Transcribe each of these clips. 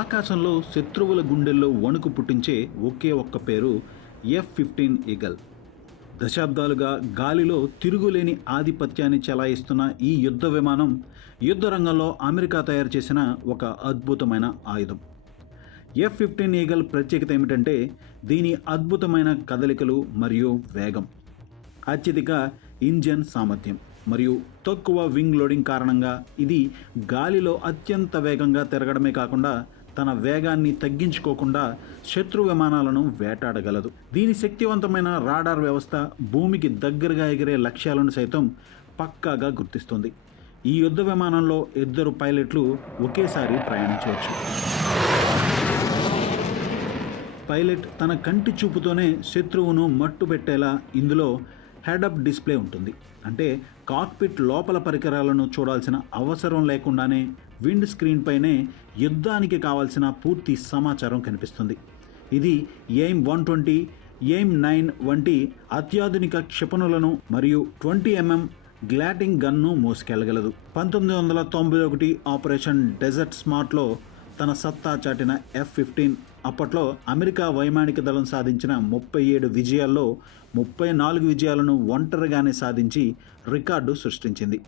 ఆకాశంలో శత్రువుల గుండెల్లో వణుకు పుట్టించే ఒకే ఒక్క పేరు F-15 ఈగల్. దశాబ్దాలుగా గాలిలో తిరుగులేని ఆధిపత్యాన్ని చెలాయిస్తున్న ఈ యుద్ధ విమానం యుద్ధ రంగంలో అమెరికా తయారు చేసిన ఒక అద్భుతమైన ఆయుధం. F-15 ఈగల్ ప్రత్యేకత ఏమిటంటే దీని అద్భుతమైన కదలికలు మరియు వేగం, అత్యధిక ఇంజన్ సామర్థ్యం మరియు తక్కువ వింగ్ లోడింగ్ కారణంగా ఇది గాలిలో అత్యంత వేగంగా తిరగడమే కాకుండా తన వేగాన్ని తగ్గించుకోకుండా శత్రు విమానాలను వేటాడగలదు. దీని శక్తివంతమైన రాడార్ వ్యవస్థ భూమికి దగ్గరగా ఎగిరే లక్ష్యాలను సైతం పక్కాగా గుర్తిస్తుంది. ఈ యుద్ధ విమానంలో 2 పైలట్లు ఒకేసారి ప్రయాణించవచ్చు. పైలట్ తన కంటి చూపుతోనే శత్రువును మట్టు పెట్టేలా ఇందులో హెడ్-అప్ డిస్ప్లే ఉంటుంది. అంటే కాక్పిట్ లోపల పరికరాలను చూడాల్సిన అవసరం లేకుండానే విండ్ స్క్రీన్ పైనే యుద్ధానికి కావాల్సిన పూర్తి సమాచారం కనిపిస్తుంది. ఇది AIM-120, AIM-9 వంటి అత్యాధునిక క్షిపణులను మరియు 20mm గ్లాటింగ్ గన్ను మోసుకెళ్లగలదు. 1991 ఆపరేషన్ డెజర్ట్ స్మార్ట్లో తన సత్తా చాటిన F-15 అప్పట్లో అమెరికా వైమానిక దళం సాధించిన 37 విజయాల్లో 34 విజయాలను ఒంటరిగానే సాధించి రికార్డు సృష్టించింది.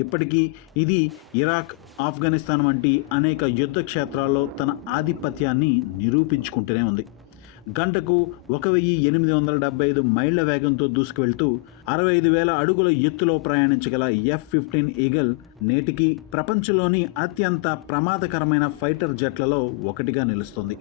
ఇప్పటికీ ఇది ఇరాక్, ఆఫ్ఘనిస్తాన్ వంటి అనేక యుద్ధ క్షేత్రాల్లో తన ఆధిపత్యాన్ని నిరూపించుకుంటూనే ఉంది. గంటకు 1875 మైళ్ల వేగంతో దూసుకువెళ్తూ 65,000 అడుగుల ఎత్తులో ప్రయాణించగల F-15 ఈగల్ నేటికి ప్రపంచంలోని అత్యంత ప్రమాదకరమైన ఫైటర్ జెట్లలో ఒకటిగా నిలుస్తుంది.